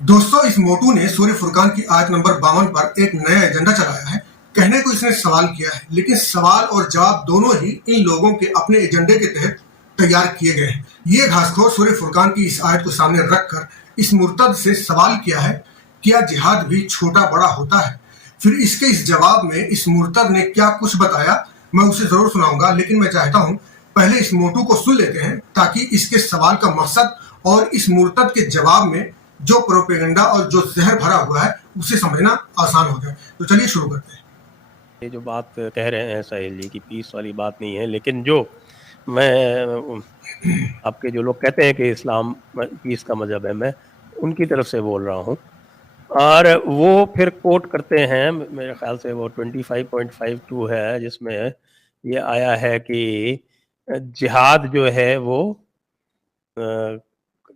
दोस्तों, इस मोटू ने सूर्य फुरकान की आयत नंबर 52 पर एक नया एजेंडा चलाया है। कहने को इसने सवाल किया है, लेकिन सवाल और जवाब दोनों ही इन लोगों के अपने एजेंडे के तहत तैयार किए गए हैं। ये घासखोर सूर्य फुरकान की इस आयत को सामने रखकर इस मुर्तद से सवाल किया है, क्या जिहाद भी छोटा बड़ा होता है? फिर इसके इस जवाब में इस मुर्तद ने क्या कुछ बताया, मैं उसे जरूर सुनाऊंगा, लेकिन मैं चाहता हूं पहले इस मोटू को सुन लेते हैं ताकि इसके सवाल का मकसद और इस मुर्तद के जवाब में जो प्रोपेगेंडा और जो जहर भरा हुआ है उसे समझना आसान हो जाए। तो चलिए शुरू करते हैं। ये जो बात कह रहे हैं साहिल जी की पीस वाली बात नहीं है, लेकिन जो मैं आपके जो लोग कहते हैं कि इस्लाम पीस का मजहब है, मैं उनकी तरफ से बोल रहा हूँ। और वो फिर कोट करते हैं, मेरे ख्याल से वो 25.52 है, जिसमें ये आया है कि जिहाद जो है वो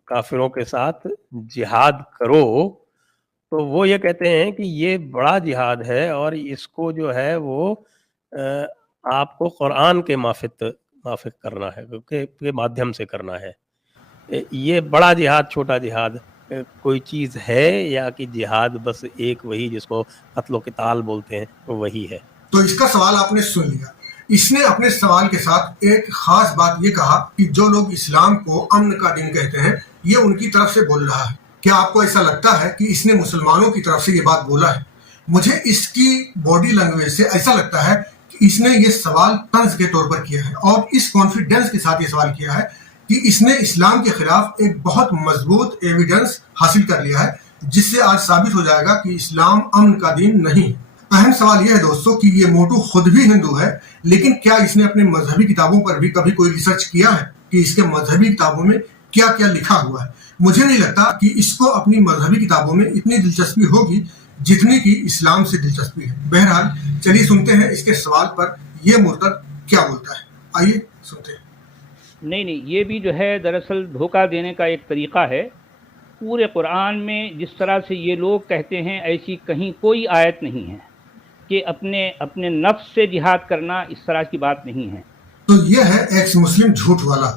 काफिरों के साथ जिहाद करो, तो वो ये कहते हैं कि ये बड़ा जिहाद है और इसको जो है वो आपको कुरान के माफिक करना है, के माध्यम से करना है। ये बड़ा जिहाद छोटा जिहाद कोई चीज़ है, या कि जिहाद बस एक वही जिसको कत्ल क़िताल बोलते हैं वो वही है? तो इसका सवाल आपने सुन लिया। इसने अपने सवाल के साथ एक खास बात ये कहा कि जो लोग इस्लाम को अमन का दिन कहते हैं, ये उनकी तरफ से बोल रहा है। क्या आपको ऐसा लगता है कि इसने मुसलमानों की तरफ से ये बात बोला है? मुझे इसकी बॉडी लैंग्वेज से ऐसा लगता है कि इसने ये सवाल तंज के तौर पर किया है और इस कॉन्फिडेंस के साथ ये सवाल किया है कि इसने इस्लाम के खिलाफ एक बहुत मजबूत एविडेंस हासिल कर लिया है, जिससे आज साबित हो जाएगा कि इस्लाम अमन का दीन नहीं है। अहम सवाल यह है दोस्तों कि ये मोटू खुद भी हिंदू है, लेकिन क्या इसने अपने मजहबी किताबों पर भी कभी कोई रिसर्च किया है कि इसके मजहबी किताबों में क्या क्या लिखा हुआ है? मुझे नहीं लगता कि इसको अपनी मजहबी किताबों में इतनी दिलचस्पी होगी जितनी की इस्लाम से दिलचस्पी है। बहरहाल चलिए सुनते हैं इसके सवाल पर ये मुर्तद क्या बोलता है। आइए सुनते हैं। नहीं, ये भी जो है दरअसल धोखा देने का एक तरीक़ा है। पूरे कुरान में जिस तरह से ये लोग कहते हैं, ऐसी कहीं कोई आयत नहीं है कि अपने नफ्स से जिहाद करना, इस तरह की बात नहीं है। तो यह है एक्स मुस्लिम झूठ वाला,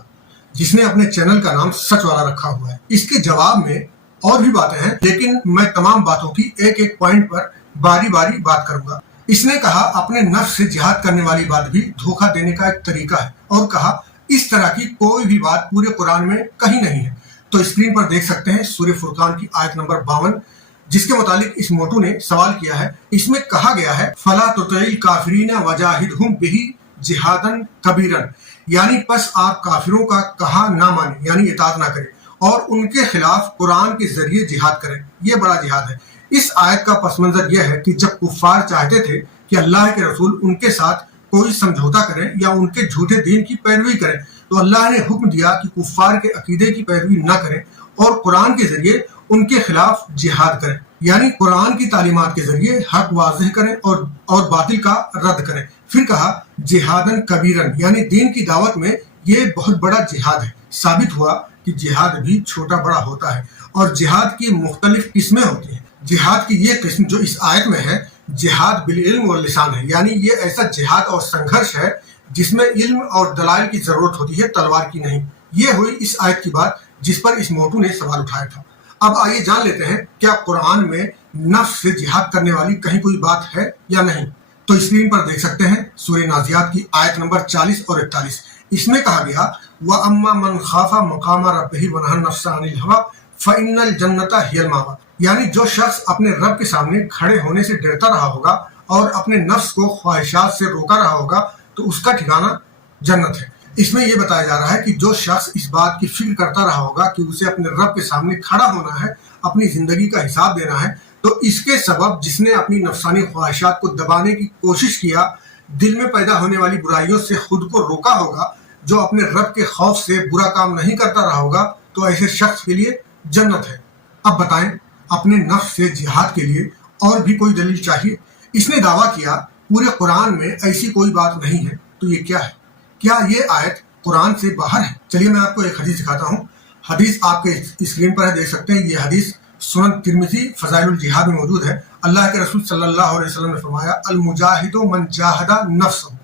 जिसने अपने चैनल का नाम सच वाला रखा हुआ है। इसके जवाब में और भी बातें हैं, लेकिन मैं तमाम बातों की एक एक पॉइंट पर बारी बारी बात करूंगा। इसने कहा अपने नफ्स से जिहाद करने वाली बात भी धोखा देने का एक तरीका है, और कहा इस तरह की कोई भी बात पूरे कुरान में कहीं नहीं है। तो स्क्रीन पर देख सकते हैं सूर्य फुरकान की आयत नंबर 52, जिसके मुतालिक इस मोटू ने सवाल किया है। इसमें कहा गया है फला तुतिल काफिरीन वजाहिदहुम बिही जिहादन कबीरन, यानी बस आप काफिरों का कहा ना माने, यानी इताअत ना करें और उनके खिलाफ कुरान के जरिए जिहाद करें। ये बड़ा जिहाद है। इस आयत का पस मंजर यह है कि जब कुफ्फार चाहते थे कि अल्लाह के रसूल उनके साथ कोई समझौता करें या उनके झूठे दीन की पैरवी करें, तो अल्लाह ने हुक्म दिया कि कुफ्फार के अकीदे की पैरवी न करें और कुरान के जरिए उनके खिलाफ जिहाद करें, यानी कुरान की तालीमात के जरिए हक वाज़ेह करें और बातिल का रद्द करें। फिर कहा जिहादन कबीरन, यानी दीन की दावत में ये बहुत बड़ा जिहाद है। साबित हुआ कि जिहाद भी छोटा बड़ा होता है और जिहाद की मुख्तलिफ किस्में होती हैं। जिहाद की ये किस्म जो इस आयत में है, जिहाद बिल इल्म और लिसान है, यानी ये ऐसा जिहाद और संघर्ष है जिसमें इल्म और दलाइल की जरूरत होती है, तलवार की नहीं। ये हुई इस आयत की बात जिस पर इस मोटू ने सवाल उठाया था। अब आइए जान लेते हैं क्या कुरान में नफ्स से जिहाद करने वाली कहीं कोई बात है या नहीं। तो स्क्रीन पर देख सकते हैं सूरह नाज़ियात की आयत नंबर 40 और 41। इसमें कहा गया व अम्मा मन खाफा मकाम रब्बिही व नहा नफ्स अनिल हवा फ़इन्नल जन्नता हियल मावा, यानी जो शख्स अपने रब के सामने खड़े होने से डरता रहा होगा और अपने नफ्स को ख्वाहिशात से रोका रहा होगा, तो उसका ठिकाना जन्नत है। इसमें यह बताया जा रहा है कि जो शख्स इस बात की फिक्र करता रहा होगा कि उसे अपने रब के सामने खड़ा होना है, अपनी जिंदगी का हिसाब देना है, तो इसके सबब जिसने अपनी नफसानी ख्वाहिशात को दबाने की कोशिश किया, दिल में पैदा होने वाली बुराइयों से खुद को रोका होगा, जो अपने रब के खौफ से बुरा काम नहीं करता रहा होगा, तो ऐसे शख्स के लिए जन्नत है। अब बताएं, अपने नफ्स से जिहाद के लिए और भी कोई दलील चाहिए? इसने दावा किया पूरे कुरान में ऐसी कोई बात नहीं है, तो ये क्या है? क्या ये आयत कुरान से बाहर है? चलिए मैं आपको एक हदीस दिखाता हूँ। हदीस आपके स्क्रीन पर है, देख सकते हैं। ये हदीस सुनन तिरमिज़ी फ़ज़ाइलुल जिहाद में मौजूद है। अल्लाह के रसूल सल्लल्लाहु अलैहि वसल्लम ने फरमाया अल मुजाहिदु मन जाहदा नफ्सहु,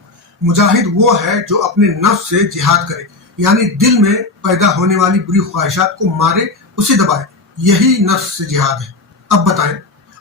मुजाहिद वो है जो अपने नफ्स से जिहाद करे, यानी दिल में पैदा होने वाली बुरी ख्वाहिशात को मारे, उसे दबाए। یہی نفس سے جہاد ہے۔ اب بتائیں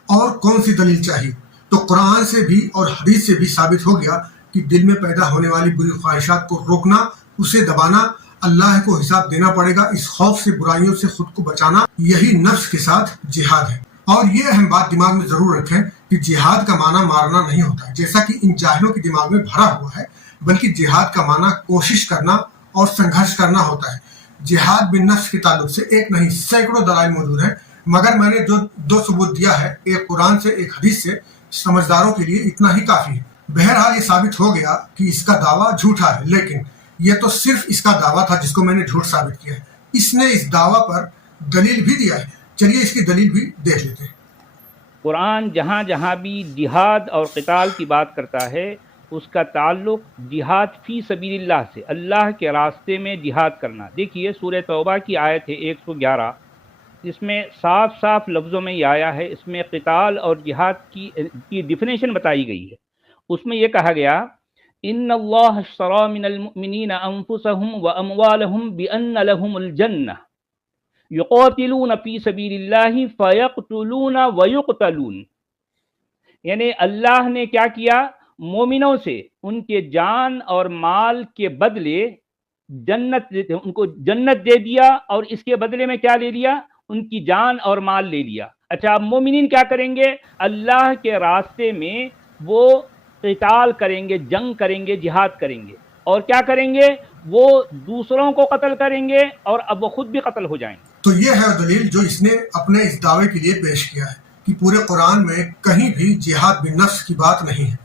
اور کون سی دلیل چاہیے؟ تو قرآن سے بھی اور حدیث سے بھی ثابت ہو گیا کہ دل میں پیدا ہونے والی بری خواہشات کو روکنا، اسے دبانا، اللہ کو حساب دینا پڑے گا، اس خوف سے برائیوں سے خود کو بچانا، یہی نفس کے ساتھ جہاد ہے۔ اور یہ اہم بات دماغ میں ضرور رکھیں کہ جہاد کا معنی مارنا نہیں ہوتا ہے جیسا کہ ان جاہلوں کے دماغ میں بھرا ہوا ہے، بلکہ جہاد کا معنی کوشش کرنا اور سنگھرش کرنا ہوتا ہے۔ جہاد بن نفس کے تعلق سے ایک نہیں سینکڑوں دلائل موجود ہیں، مگر میں نے جو 2 ثبوت دیا ہے، ایک قرآن سے ایک حدیث سے، سمجھداروں کے لیے اتنا ہی کافی ہے۔ بہرحال یہ ثابت ہو گیا کہ اس کا دعویٰ جھوٹا ہے، لیکن یہ تو صرف اس کا دعویٰ تھا جس کو میں نے جھوٹ ثابت کیا ہے۔ اس نے اس دعویٰ پر دلیل بھی دیا ہے، چلیے اس کی دلیل بھی دیکھ لیتے ہیں۔ قرآن جہاں جہاں بھی جہاد اور قتال کی بات کرتا ہے اس کا تعلق جہاد فی سبیل اللہ سے، اللہ کے راستے میں جہاد کرنا۔ دیکھیے سورہ توبہ کی آیت ہے 111، اس میں صاف صاف لفظوں میں یہ آیا ہے، اس میں قتال اور جہاد کی ڈیفینیشن بتائی گئی ہے۔ اس میں یہ کہا گیا ان اللہ اشتری من المؤمنین انفسهم واموالهم بان لهم الجنہ یقاتلون فی سبیل اللہ فیقتلون ویقتلون، یعنی اللہ نے کیا کیا؟ مومنوں سے ان کے جان اور مال کے بدلے ان کو جنت دے دیا، اور اس کے بدلے میں کیا لے لیا؟ ان کی جان اور مال لے لیا۔ اچھا، اب مومنین کیا کریں گے؟ اللہ کے راستے میں وہ قتال کریں گے، جنگ کریں گے، جہاد کریں گے، اور کیا کریں گے؟ وہ دوسروں کو قتل کریں گے اور اب وہ خود بھی قتل ہو جائیں گے۔ تو یہ ہے دلیل جو اس نے اپنے اس دعوے کے لیے پیش کیا ہے کہ پورے قرآن میں کہیں بھی جہاد بن نفس کی بات نہیں ہے۔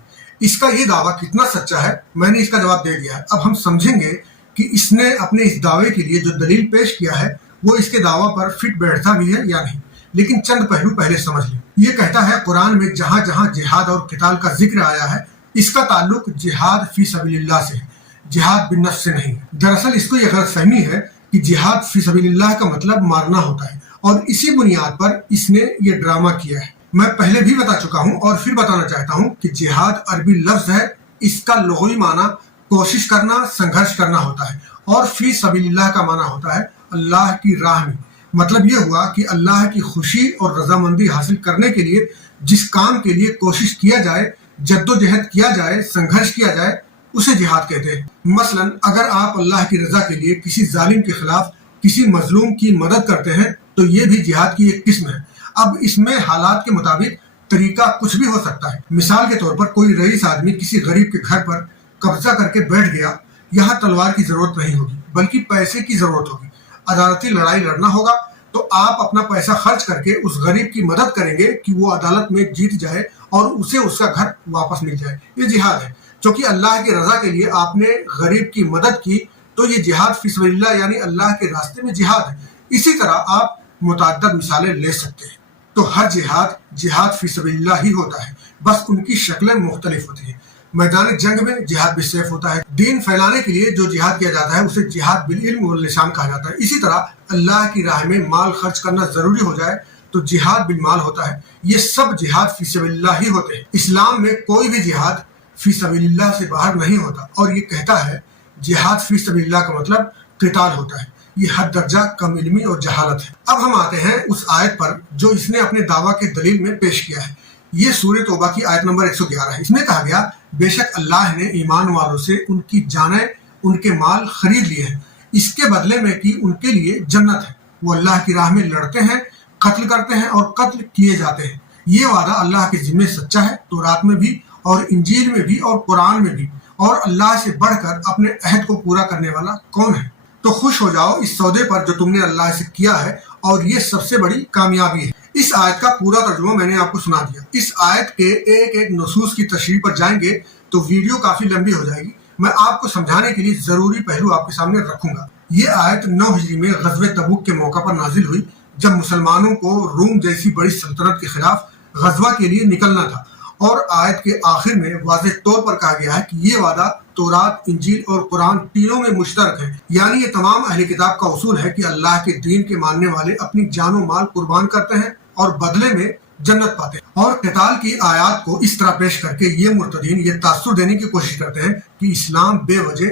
اس کا یہ دعویٰ کتنا سچا ہے میں نے اس کا جواب دے دیا ہے۔ اب ہم سمجھیں گے کہ اس نے اپنے اس دعوے کے لیے جو دلیل پیش کیا ہے وہ اس کے دعویٰ پر فٹ بیٹھتا بھی ہے یا نہیں، لیکن چند پہلو پہلے سمجھ لیں۔ یہ کہتا ہے قرآن میں جہاں جہاں جہاد اور قتال کا ذکر آیا ہے اس کا تعلق جہاد فی سبیل اللہ سے ہے، جہاد بن نفس سے نہیں ہے۔ دراصل اس کو یہ غلط فہمی ہے کہ جہاد فی سبیل اللہ کا مطلب مارنا ہوتا ہے، اور اسی بنیاد پر اس نے یہ ڈرامہ کیا ہے۔ میں پہلے بھی بتا چکا ہوں اور پھر بتانا چاہتا ہوں کہ جہاد عربی لفظ ہے، اس کا لغوی معنی کوشش کرنا، سنگھرش کرنا ہوتا ہے، اور فی سبیل اللہ کا معنی ہوتا ہے اللہ کی راہ میں۔ مطلب یہ ہوا کہ اللہ کی خوشی اور رضامندی حاصل کرنے کے لیے جس کام کے لیے کوشش کیا جائے، جدوجہد کیا جائے، سنگھرش کیا جائے، اسے جہاد کہتے ہیں۔ مثلا اگر آپ اللہ کی رضا کے لیے کسی ظالم کے خلاف کسی مظلوم کی مدد کرتے ہیں تو یہ بھی جہاد کی ایک قسم ہے۔ اب اس میں حالات کے مطابق طریقہ کچھ بھی ہو سکتا ہے۔ مثال کے طور پر کوئی رئیس آدمی کسی غریب کے گھر پر قبضہ کر کے بیٹھ گیا، یہاں تلوار کی ضرورت نہیں ہوگی بلکہ پیسے کی ضرورت ہوگی، عدالتی لڑائی لڑنا ہوگا، تو آپ اپنا پیسہ خرچ کر کے اس غریب کی مدد کریں گے کہ وہ عدالت میں جیت جائے اور اسے اس کا گھر واپس مل جائے۔ یہ جہاد ہے۔ چونکہ اللہ کی رضا کے لیے آپ نے غریب کی مدد کی تو یہ جہاد فی سبیل اللہ یعنی اللہ کے راستے میں جہاد ہے۔ اسی طرح آپ متعدد مثالیں لے سکتے ہیں۔ تو ہر جہاد فی سبیل اللہ ہی ہوتا ہے، بس ان کی شکلیں مختلف ہوتی ہیں۔ میدان جنگ میں جہاد بالسیف ہوتا ہے، دین پھیلانے کے لیے جو جہاد کیا جاتا ہے اسے جہاد بالعلم واللسان کہا جاتا ہے۔ اسی طرح اللہ کی راہ میں مال خرچ کرنا ضروری ہو جائے تو جہاد بالمال ہوتا ہے۔ یہ سب جہاد فی سبیل اللہ ہی ہوتے ہیں۔ اسلام میں کوئی بھی جہاد فی سبیل اللہ سے باہر نہیں ہوتا، اور یہ کہتا ہے جہاد فی سبیل اللہ کا مطلب قتال ہوتا ہے۔ یہ حد درجہ کم علمی اور جہالت ہے۔ اب ہم آتے ہیں اس آیت پر جو اس نے اپنے دعویٰ کے دلیل میں پیش کیا ہے۔ یہ سورہ توبہ کی آیت نمبر 111 ہے۔ اس میں کہا گیا بے شک اللہ نے ایمان والوں سے ان کی جانیں، ان کے مال خرید لیے ہیں، اس کے بدلے میں کہ ان کے لیے جنت ہے، وہ اللہ کی راہ میں لڑتے ہیں، قتل کرتے ہیں اور قتل کیے جاتے ہیں۔ یہ وعدہ اللہ کے ذمہ سچا ہے، تورات میں بھی اور انجیل میں بھی اور قرآن میں بھی، اور اللہ سے بڑھ کر اپنے عہد کو پورا کرنے والا کون ہے؟ تو خوش ہو جاؤ اس سودے پر جو تم نے اللہ سے کیا ہے، اور یہ سب سے بڑی کامیابی ہے۔ اس آیت کا پورا ترجمہ میں نے آپ کو سنا دیا۔ اس آیت کے ایک ایک نصوص کی تشریح پر جائیں گے تو ویڈیو کافی لمبی ہو جائے گی۔ میں آپ کو سمجھانے کے لیے ضروری پہلو آپ کے سامنے رکھوں گا۔ یہ آیت 9 ہجری میں غزوہ تبوک کے موقع پر نازل ہوئی، جب مسلمانوں کو روم جیسی بڑی سلطنت کے خلاف غزوہ کے لیے نکلنا تھا، اور آیت کے آخر میں واضح طور پر کہا گیا ہے کہ یہ وعدہ تورات، انجیل اور قرآن تینوں میں مشترک ہے۔ یعنی یہ تمام اہل کتاب کا اصول ہے کہ اللہ کے دین کے ماننے والے اپنی جان و مال قربان کرتے ہیں اور بدلے میں جنت پاتے ہیں۔ اور قتال کی آیات کو اس طرح پیش کر کے یہ مرتدین یہ تاثر دینے کی کوشش کرتے ہیں کہ اسلام بے وجہ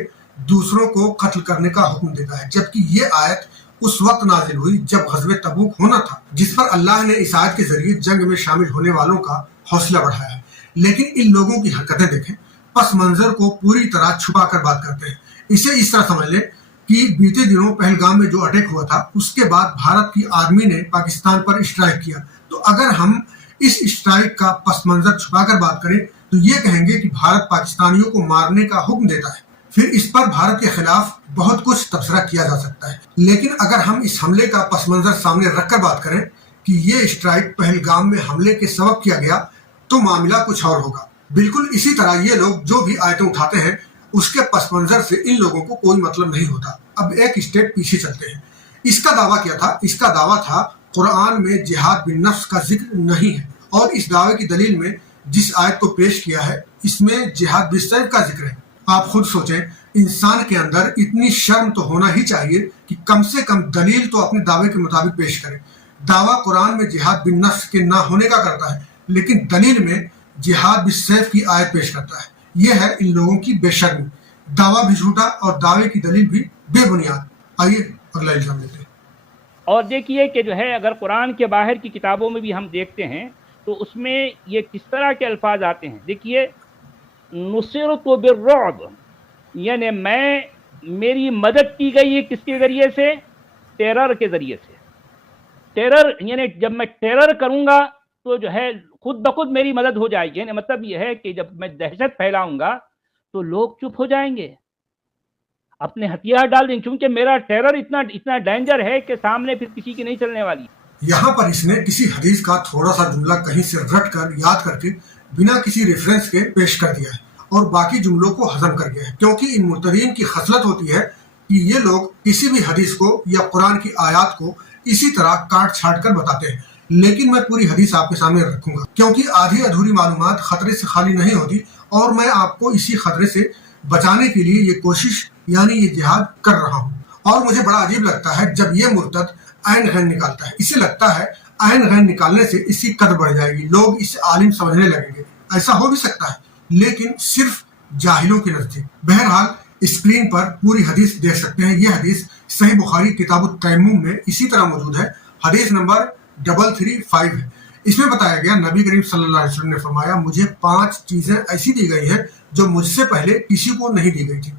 دوسروں کو قتل کرنے کا حکم دیتا ہے، جبکہ یہ آیت उस वक्त नाजिल हुई जब ग़ज़वे तबूक होना था, जिस पर अल्लाह ने इस आयत के जरिए जंग में शामिल होने वालों का हौसला बढ़ाया है। लेकिन इन लोगों की हरकतें देखें, पस मंजर को पूरी तरह छुपा कर बात करते हैं। इसे इस तरह समझ लें कि बीते दिनों पहलगाम में जो अटैक हुआ था उसके बाद भारत की आर्मी ने पाकिस्तान पर स्ट्राइक किया। तो अगर हम इस स्ट्राइक का पस मंजर छुपा कर बात करें तो ये कहेंगे कि भारत पाकिस्तानियों को मारने का हुक्म देता है। फिर इस पर भारत के खिलाफ बहुत कुछ तबसरा किया जा सकता है। लेकिन अगर हम इस हमले का पस मंजर सामने रखकर बात करें कि ये स्ट्राइक पहलगाम में हमले के सबब किया गया तो मामला कुछ और होगा। बिल्कुल इसी तरह ये लोग जो भी आयतें उठाते हैं उसके पस मंजर से इन लोगों को कोई मतलब नहीं होता। अब एक स्टेप पीछे चलते हैं। इसका दावा क्या था? इसका दावा था कुरान में जिहाद बिन नफ्स का जिक्र नहीं है, और इस दावे की दलील में जिस आयत को पेश किया है इसमें जिहाद बिस्सैफ का जिक्र है। आप खुद सोचें, इंसान के अंदर इतनी शर्म तो होना ही चाहिए कि कम से कम दलील तो अपने दावे के मुताबिक पेश करे। दावा कुरान में जिहाद बिन नफ्स के ना होने का करता है, लेकिन दलील में जिहाद बिस्सैफ की आयत पेश करता है। यह है इन लोगों की बेशर्मी। दावा भी झूठा और दावे की दलील भी बेबुनियाद। आइए अगला इल्जाम लेते हैं। और देखिए कि जो है अगर कुरान के बाहर की किताबों में भी हम देखते हैं तो उसमें ये किस तरह के अल्फाज आते हैं। देखिए, नुसिरतु बिर्रुअब, यानी मेरी मदद की गई है किसके ज़रिए से? टेरर के ज़रिए से। टेरर यानी जब मैं टेरर करूँगा तो जो है खुद ब खुद मेरी मदद हो जाएगी। यानी मतलब यह है कि जब मैं दहशत फैलाऊंगा तो लोग चुप हो जाएंगे, अपने हथियार डाल देंगे, क्योंकि मेरा टेरर इतना डेंजर है कि सामने फिर किसी की नहीं चलने वाली। यहाँ पर इसने किसी हदीस का थोड़ा सा जुमला कहीं से रट कर याद करके बिना किसी रेफरेंस के पेश कर दिया है और बाकी जुमलों को हजम कर गया है, क्योंकि इन मुर्तदीन की खसलत होती है कि ये लोग किसी भी हदीस को या कुरान की आयत को इसी तरह काट छाट कर बताते हैं। लेकिन मैं पूरी हदीस आपके सामने रखूंगा, क्योंकि आधी अधूरी मालूमात खतरे से खाली नहीं होती, और मैं आपको इसी खतरे से बचाने के लिए ये कोशिश यानी ये जिहाद कर रहा हूँ। और मुझे बड़ा अजीब लगता है जब ये मुर्तद ऐन गैन निकालता है। इसे लगता है ऐन गैन निकालने से इसकी कदर बढ़ जाएगी, लोग इसे आलिम समझने लगेंगे। ऐसा हो भी सकता है, लेकिन सिर्फ जाहिलों के नजदीक। बहरहाल स्क्रीन पर पूरी हदीस देख सकते हैं। यह हदीस सही बुखारी किताबुत तयम्मुम में इसी तरह मौजूद है। हदीस नंबर 335 है। इसमें बताया गया, नबी करीम सल्लल्लाहु अलैहि वसल्लम ने फरमाया, मुझे 5 चीजें ऐसी दी गई हैं जो मुझसे पहले किसी को नहीं दी गई थी।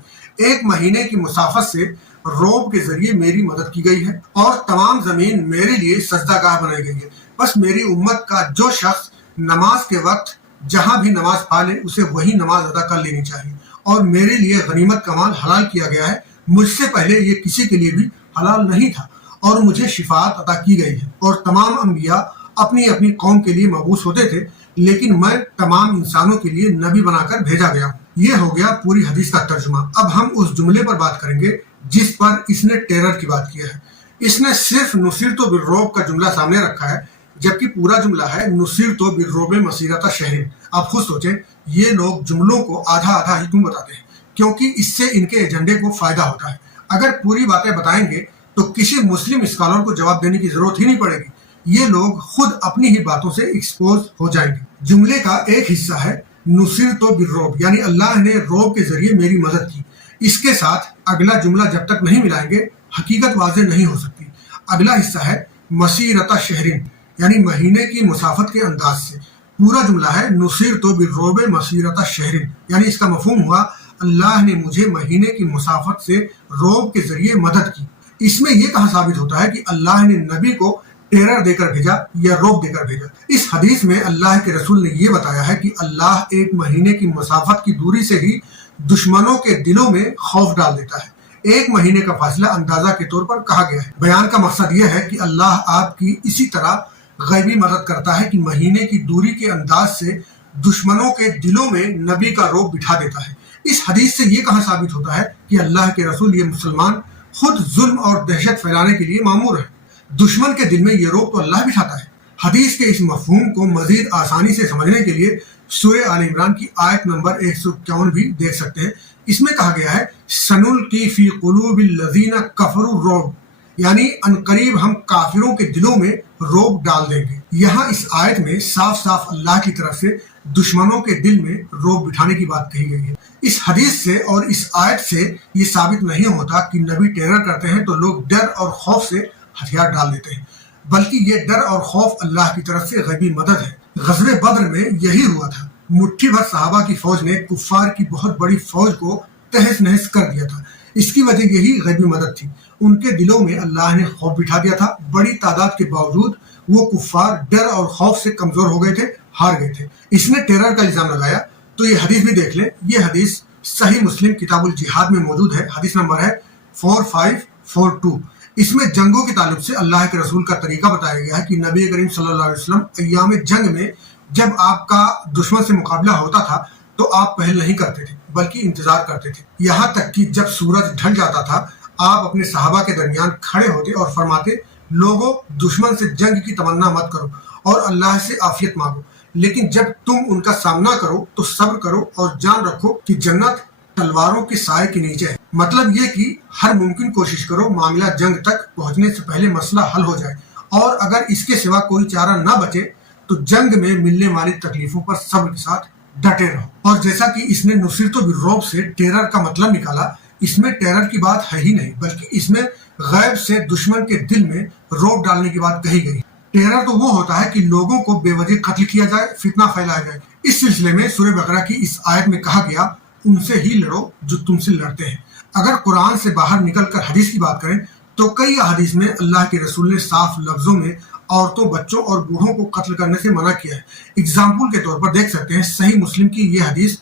1 महीने की मुसाफत से रोब के जरिए मेरी मदद की गई है और तमाम जमीन मेरे लिए सजदागाह बनाई गई है। बस मेरी उम्मत का जो शख्स नमाज के वक्त जहां भी नमाज पा ले उसे वही नमाज अदा कर लेनी चाहिए, और मेरे लिए गनीमत का माल हलाल किया गया है। मुझसे पहले ये किसी के लिए भी हलाल नहीं था, और मुझे शिफात अता की गई है। और तमाम अंबिया अपनी अपनी कौम के लिए मबूस होते थे, लेकिन मैं तमाम इंसानों के लिए नबी बनाकर भेजा गया। ये हो गया पूरी हदीस का तर्जुमा। अब हम उस जुमले पर बात करेंगे जिस पर इसने टेरर की बात की है। इसने सिर्फ नुसिरतो बिर्रोब का जुमला सामने रखा है, जबकि पूरा जुमला है नुसिरतो बिर्रोब मसीरता शहरिन। आप खुद सोचें, ये लोग जुमलों को आधा आधा ही क्यों बताते हैं? क्योंकि इससे इनके एजेंडे को फायदा होता है। अगर पूरी बातें बताएंगे तो किसी मुस्लिम स्कॉलर को जवाब देने की जरूरत ही नहीं पड़ेगी। ये लोग खुद अपनी ही बातों से एक्सपोज हो जाएंगे। जुमले का एक हिस्सा है नुसिरतो बिर्रोब, यानी अल्लाह ने रोब के जरिए मेरी मदद की। इसके साथ अगला जुमला जब तक नहीं मिलाएंगे हकीकत वाज़ेह नहीं हो सकती। अगला हिस्सा है मसीरता शहरिन, यानी महीने की मुसाफत के अंदाज से। पूरा जुमला है नुसिरतो बिर्रोब मसीरता शहरिन, यानी इसका मफहूम हुआ अल्लाह ने मुझे महीने की मुसाफत से रोब के जरिए मदद की। इसमें यह कहाँ साबित होता है कि अल्लाह ने नबी को टेरर देकर भेजा या रोब देकर भेजा? इस हदीस में अल्लाह के रसूल ने यह बताया है कि अल्लाह 1 महीने की मुसाफत की दूरी से ही दुश्मनों के दिलों में खौफ डाल देता है। 1 महीने का फासला अंदाजा के तौर पर कहा गया है। बयान का मकसद यह है कि अल्लाह आपकी इसी तरह गैबी मदद करता है कि महीने की दूरी के अंदाज से दुश्मनों के दिलों में नबी का रोब बिठा देता है। इस हदीस से ये कहाँ साबित होता है कि अल्लाह के रसूल ये मुसलमान खुद जुल्म और दहशत फैलाने के लिए मामूर है? दुश्मन के दिल में ये रोब तो अल्लाह बिठाता है। हदीस के इस मफहूम को मजीद आसानी से समझने के लिए सूरह आल इमरान की आयत नंबर 151 भी देख सकते हैं। इसमें कहा गया है, सनुल्की फी कुलूबिल लज़ीना कफरू रोब, यानी अनकरीब हम काफिरों के दिलों में रोब डाल देंगे। यहाँ इस आयत में साफ साफ अल्लाह की तरफ से दुश्मनों के दिल में रोब बिठाने की बात कही गई है। इस हदीस से और इस आयत से ये साबित नहीं होता कि नबी टेरर करते हैं तो लोग डर और खौफ से हथियार डाल देते हैं, बल्कि ये डर और खौफ अल्लाह की तरफ से गैबी मदद है। ग़ज़वे बद्र में यही हुआ था। मुट्ठी भर सहाबा की फौज ने कुफ्फार की बहुत बड़ी फौज को तहस नहस कर दिया था। इसकी वजह यही गैबी मदद थी। उनके दिलों में अल्लाह ने खौफ बिठा दिया था। बड़ी तादाद के बावजूद वो कुफ्फार डर और खौफ से कमजोर हो गए थे, हार गए थे। इसने टेरर का इल्जाम लगाया। तो ये हदीस भी देख लें। ये हदीस सही मुस्लिम किताबुल जिहाद में मौजूद है। हदीस नंबर है 4542। इसमें जंगों के ताल्लुक से अल्लाह के रसूल का तरीका बताया गया है कि नबी करीम सल्लल्लाहु अलैहि वसल्लम अय्याम जंग में जब आपका दुश्मन से मुकाबला होता था तो आप पहल नहीं करते थे, बल्कि इंतजार करते थे। यहाँ तक कि जब सूरज ढल जाता था आप अपने सहाबा के दरमियान खड़े होते और फरमाते, लोगों दुश्मन से जंग की तमन्ना मत करो और अल्लाह से आफियत मांगो, लेकिन जब तुम उनका सामना करो तो सब्र करो और जान रखो कि जन्नत तलवारों के साए के नीचे है। मतलब ये कि हर मुमकिन कोशिश करो मामला जंग तक पहुंचने से पहले मसला हल हो जाए, और अगर इसके सिवा कोई चारा ना बचे तो जंग में मिलने वाली तकलीफों पर सब्र के साथ डटे रहो। और जैसा कि इसने नुसरतो बिर्रौब से टेरर का मतलब निकाला, इसमें टेरर की बात है ही नहीं, बल्कि इसमें गैब से दुश्मन के दिल में रोब डालने की बात कही गई। टेरर तो वो होता है कि लोगों को बेवजह कत्ल किया जाए, फितना फैलाया जाए। इस सिलसिले में सूरह बकरा की इस आयत में कहा गया, उनसे ही लड़ो जो तुमसे लड़ते हैं। अगर कुरान से बाहर निकलकर हदीस की बात करें तो कई हदीस में अल्लाह के रसूल ने साफ लफ्जों में औरतों, बच्चों और बूढ़ों को कत्ल करने से मना किया है। एग्जाम्पल के तौर पर देख सकते हैं सही मुस्लिम की ये हदीस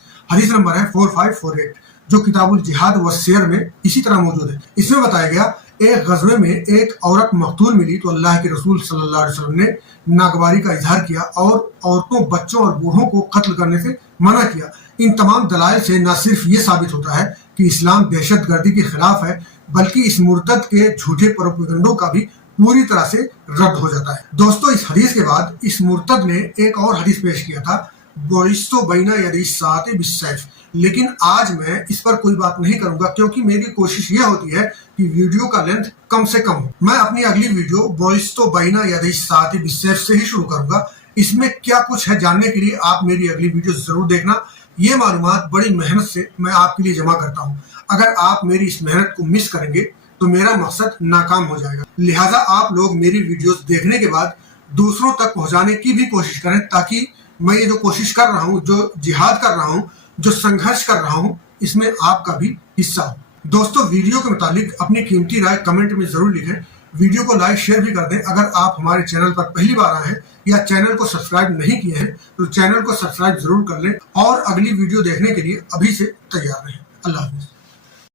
नंबर है 4548, जो किताबुल जिहाद व सियर में इसी तरह मौजूद है। इसमें बताया गया, एक गज़वे में एक औरत मकतूल मिली तो अल्लाह के रसूल सल्लल्लाहु अलैहि वसल्लम ने नागवारी का इजहार किया और औरतों, बच्चों और बूढ़ों को कत्ल करने से मना किया। इन तमाम दलाइल से न सिर्फ ये साबित होता है कि इस्लाम दहशतगर्दी के खिलाफ है, बल्कि इस मुर्तद के झूठे प्रोपेगेंडों का भी पूरी तरह से रद्द हो जाता है। दोस्तों, इस हदीस के बाद इस मुर्तद ने एक और हदीस पेश किया था, बोइस्तो बैना यदी साते बिस्सैफ। लेकिन आज मैं इस पर कोई बात नहीं करूंगा, क्योंकि मेरी कोशिश ये होती है कि वीडियो का लेंथ कम से कम हो। मैं अपनी अगली वीडियो बोइस्तो बैना यदी साते बिस्सैफ से ही शुरू करूंगा। इसमें क्या कुछ है जानने के लिए आप मेरी अगली वीडियो जरूर देखना। ये मालूमात बड़ी मेहनत से मैं आपके लिए जमा करता हूँ। अगर आप मेरी इस मेहनत को मिस करेंगे तो मेरा मकसद नाकाम हो जाएगा। लिहाजा आप लोग मेरी वीडियोस देखने के बाद दूसरों तक पहुंचाने की भी कोशिश करें, ताकि मैं ये जो कोशिश कर रहा हूँ, जो जिहाद कर रहा हूँ, जो संघर्ष कर रहा हूँ, इसमें आपका भी हिस्सा हो। दोस्तों, वीडियो के मुतालिक अपनी कीमती राय कमेंट में जरूर लिखें। वीडियो को लाइक शेयर भी कर दें। अगर आप हमारे चैनल पर पहली बार आए हैं या चैनल को सब्सक्राइब नहीं किए हैं तो चैनल को सब्सक्राइब जरूर कर लें और अगली वीडियो देखने के लिए अभी से तैयार रहें। अल्लाह हाफिज़।